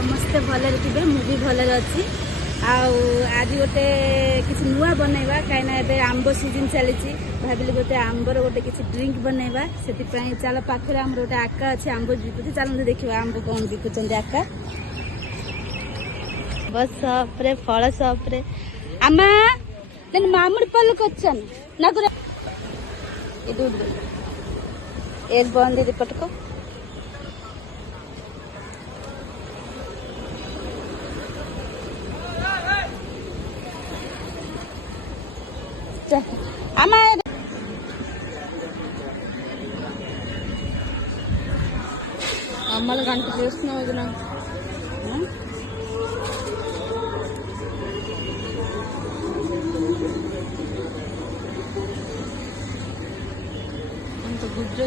समस्ते भलरे थे मुझे भलरे अच्छी आज गोटे किसी नुआ बनैबा कहीं आंब सीजन चली भाविली गोटे आंबर गोटे किसी ड्रिंक बनैबा से चल पाखे आम गोटे आका अच्छे आंब बिकुची चलते देखा आंब कौन बिकुंट आका बस सप्रे फल सप्रे आमा देन मामूड पल्ल कोच्चान नाकु इदु ఏది బాగుంది ఇది పట్టుకో అమ్మ అమ్మలు గంట చేస్తున్నావు వదినా అంత గుజ్జు